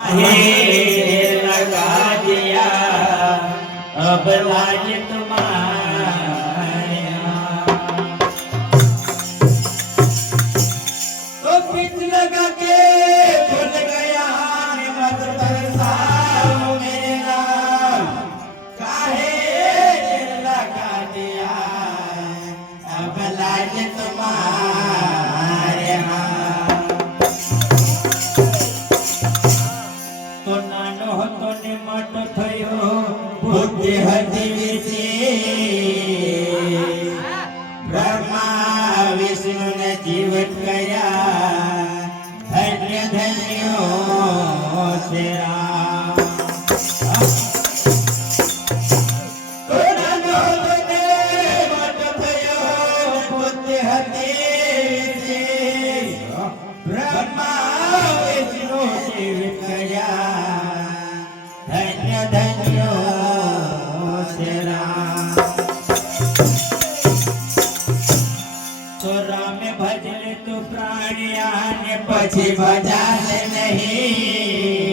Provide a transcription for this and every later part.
लगा दिया अब लाज तुम्हारा तो पिच लगा के भूल गया मत बरसाओ मेरे नाम काहे लगा दिया अब लाज तुम्हारे तो नानो હતો ને મોટો થયો બુદ્ધિ હતી વિશે બ્રહ્મા વિષ્ણુ ને જીવત કર્યા ધન્ય ધન્યો છે રામ તો નાનો હતો ને મોટો થયો બુદ્ધિ હતી વિશે બ્રહ્મા વિષ્ણુ જીવત કર્યા ધન્ય ધન્યો છે રામ તો રામે ભજલે તું પ્રાણિયા ને પછી ભજાશે નહીં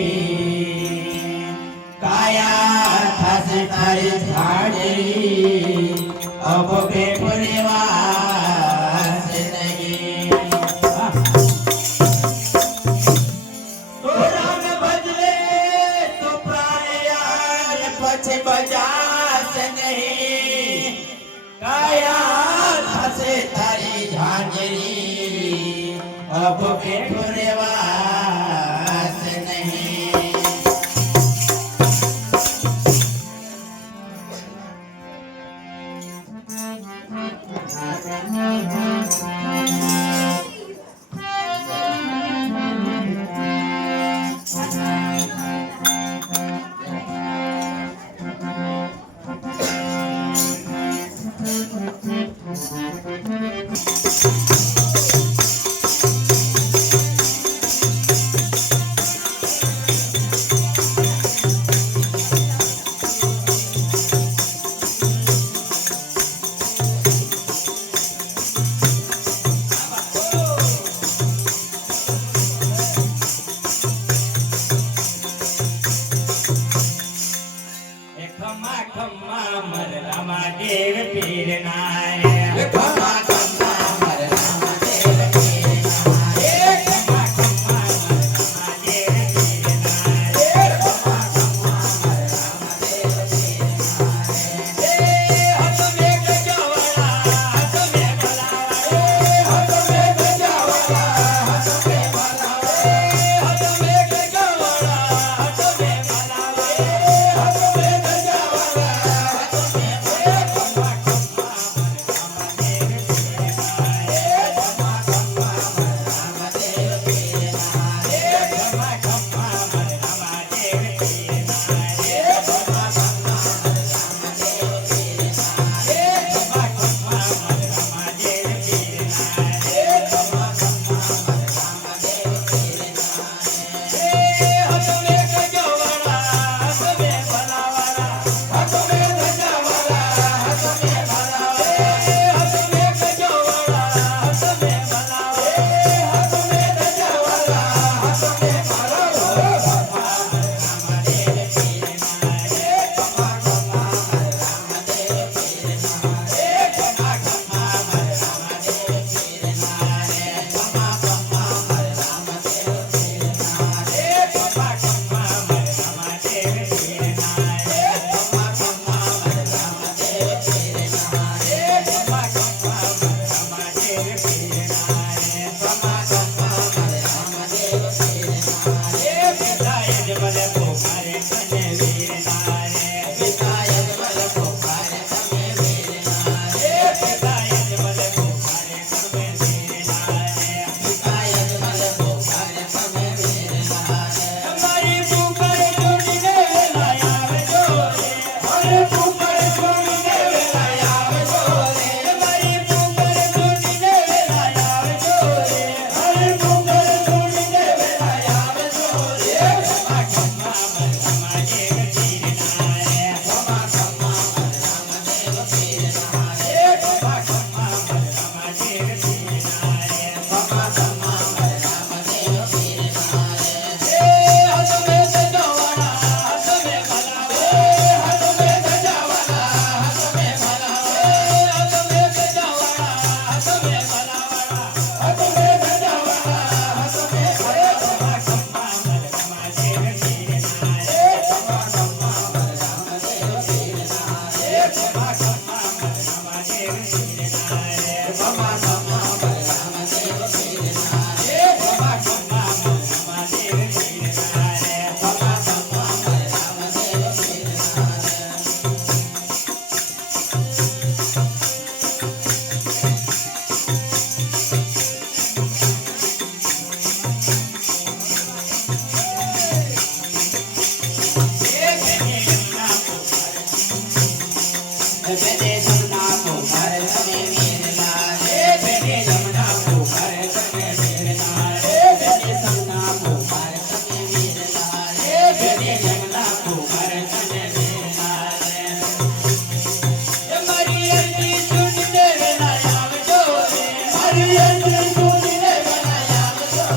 કાયા થશે તારી ઝાડી અબ બેપરે વાસે નહીં પછી બજાશે નહીં કાયા થશે તારી ઝાંઝરી અબ બેઠો રેવાશે નહીં પુકાર તને વેલા રે મારી અરજી સુનને વેલા આવજો રે મારી અરજી સુનને વેલા આવજો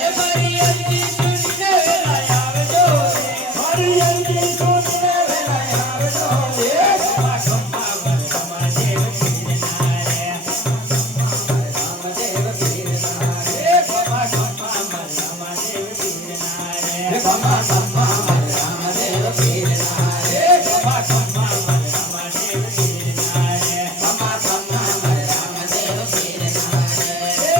રે મારી અરજી સુનને વેલા આવજો રે મારી અરજી સુનને વેલા આવજો રે ખમ્મા ખમ્મા દેવ પીરના રે રામદેવ પીરના રે ખમ્મા ખમ્મા રામદેવ પીરના રે ખમ્મા ખમ્મા રામદેવ પીરના રે ખમ્મા ખમ્મા રામદેવ પીરના રે ખમ્મા ખમ્મા રામદેવ પીરના રે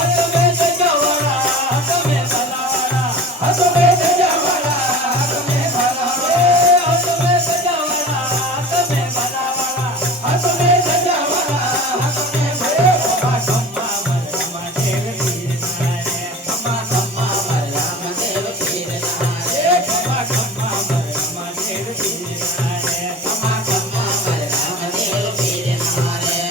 હત મે સજવાડા હત મે ભલાવાડા હત મે સજવાડા હત મે ભલાવાડા હત મે સજવાડા હત મે ભલાવાડા હત મે સજવાડા હત મે ભલાવાડા ખમ્મા રામદેવ પીરના રે ખમ્મા ખમ્મા રામદેવ પીરના રે ખમ્મા ખમ્મા રામદેવ પીરના રે ખમ્મા ખમ્મા રામદેવ પીરના રે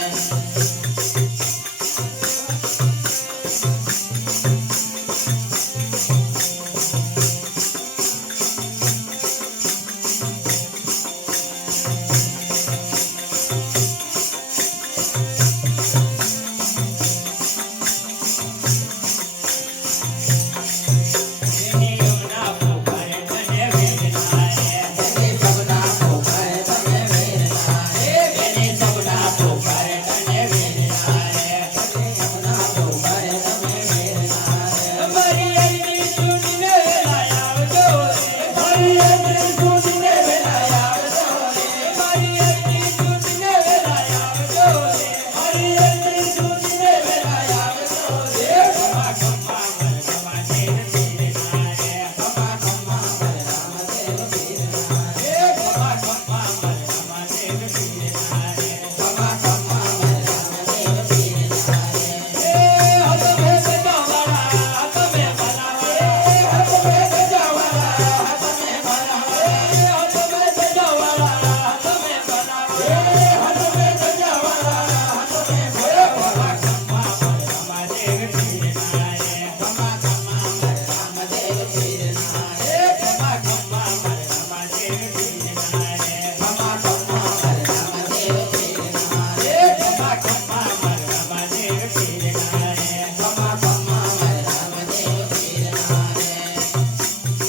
દેવના પુકાર તને વેરના રે દેને સબના પુકાર તને વેરના રે દેને સબના પુકાર તને વેરના રે દેને સબના પુકાર તને વેરના રે મારી અરજી સુનને વેલા આવજો રે મારી અરજી સુનને વેલા આવજો રે મારી અરજી સુનને વેલા આવજો રે મારી અરજી સુનને વેલા આવજો રે ખમ્મા ખમ્મા રામદેવ પીરના રે ખમ્મા ખમ્મા રામદેવ પીરના રે ખમ્મા ખમ્મા રામદેવ પીરના રે ખમ્મા ખમ્મા રામદેવ પીરના રે હત મે સજવાડા હત મે ભલાવાડા હત મે સજવાડા હત મે ભલાવાડા હત મે સજવાડા હત મે ભલાવાડા હત મે સજવાડા હત મે ભલાવાડા ખમ્મા રામદેવ પીરના રે ખમ્મા ખમ્મા રામદેવ પીરના રે ખમ્મા ખમ્મા રામદેવ પીરના રે ખમ્મા ખમ્મા રામદેવ પીરના રે ખમ્મા ખમ્મા રામદેવ પીરના રે ખમ્મા ખમ્મા રામદેવ પીરના રે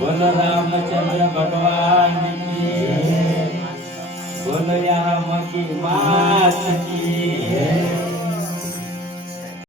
बोलो रामचंद्र भगवान की बोलो यहाँ की मात की